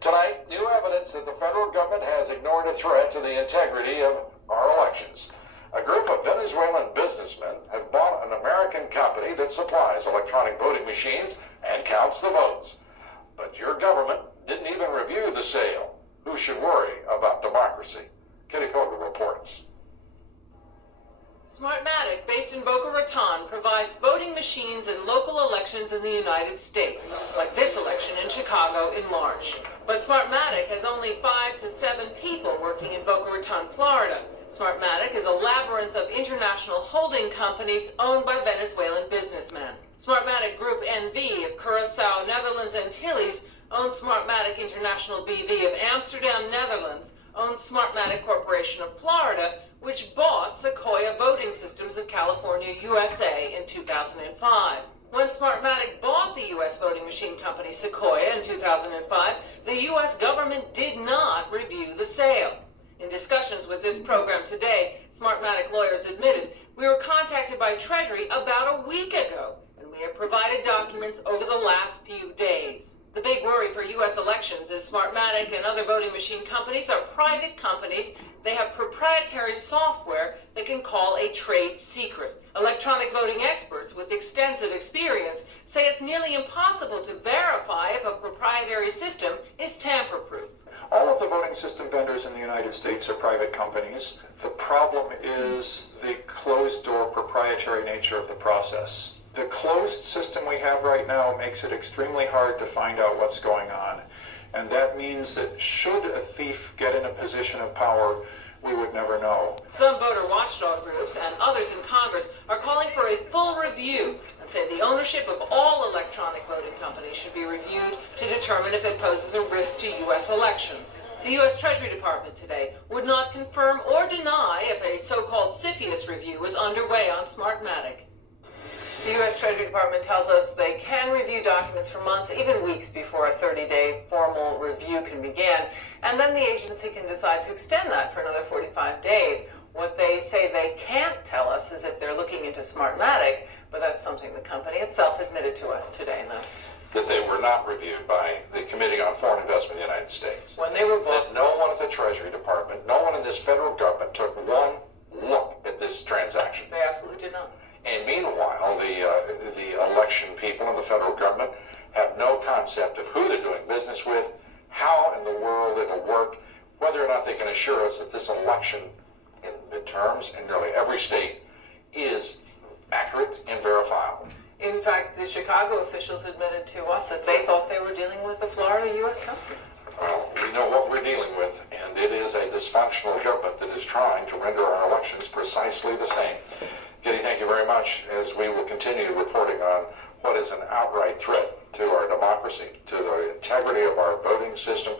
Tonight, new evidence that the federal government has ignored a threat to the integrity of our elections. A group of Venezuelan businessmen have bought an American company that supplies electronic voting machines and counts the votes. But your government didn't even review the sale. Who should worry about democracy? Kitty Poker reports. Smartmatic, based in Boca Raton, provides voting machines in local elections in the United States, like this election in Chicago in March. But Smartmatic has only 5 to 7 people working in Boca Raton, Florida. Smartmatic is a labyrinth of international holding companies owned by Venezuelan businessmen. Smartmatic Group NV of Curaçao, Netherlands, Antilles owns Smartmatic International BV of Amsterdam, Netherlands, owns Smartmatic Corporation of Florida, which bought Sequoia Voting Systems of California, USA in 2005. When Smartmatic bought the U.S. voting machine company Sequoia in 2005, the U.S. government did not review the sale. In discussions with this program today, Smartmatic lawyers admitted, "We were contacted by Treasury about a week ago, and we have provided documents over the last few days." The big worry for U.S. elections is Smartmatic and other voting machine companies are private companies. They have proprietary software that can call a trade secret. Electronic voting experts with extensive experience say it's nearly impossible to verify if a proprietary system is tamper-proof. All of the voting system vendors in the United States are private companies. The problem is the closed-door proprietary nature of the process. The closed system we have right now makes it extremely hard to find out what's going on. And that means that should a thief get in a position of power, we would never know. Some voter watchdog groups and others in Congress are calling for a full review and say the ownership of all electronic voting companies should be reviewed to determine if it poses a risk to U.S. elections. The U.S. Treasury Department today would not confirm or deny if a so-called CFIUS review is underway on Smartmatic. The U.S. Treasury Department tells us they can review documents for months, even weeks, before a 30-day formal review can begin, and then the agency can decide to extend that for another 45 days. What they say they can't tell us is if they're looking into Smartmatic, but that's something the company itself admitted to us today, That they were not reviewed by the Committee on Foreign Investment in the United States. When they were bought. That no one at the Treasury Department, no one in this federal government took one look at this transaction. They absolutely did not. And meanwhile, the election people in the federal government have no concept of who they're doing business with, how in the world it'll work, whether or not they can assure us that this election in midterms in nearly every state is accurate and verifiable. In fact, the Chicago officials admitted to us that they thought they were dealing with a Florida U.S. company. Well, we know what we're dealing with, and it is a dysfunctional government that is trying to render our elections precisely the same. Kitty, thank you very much, as we will continue reporting on what is an outright threat to our democracy, to the integrity of our voting system,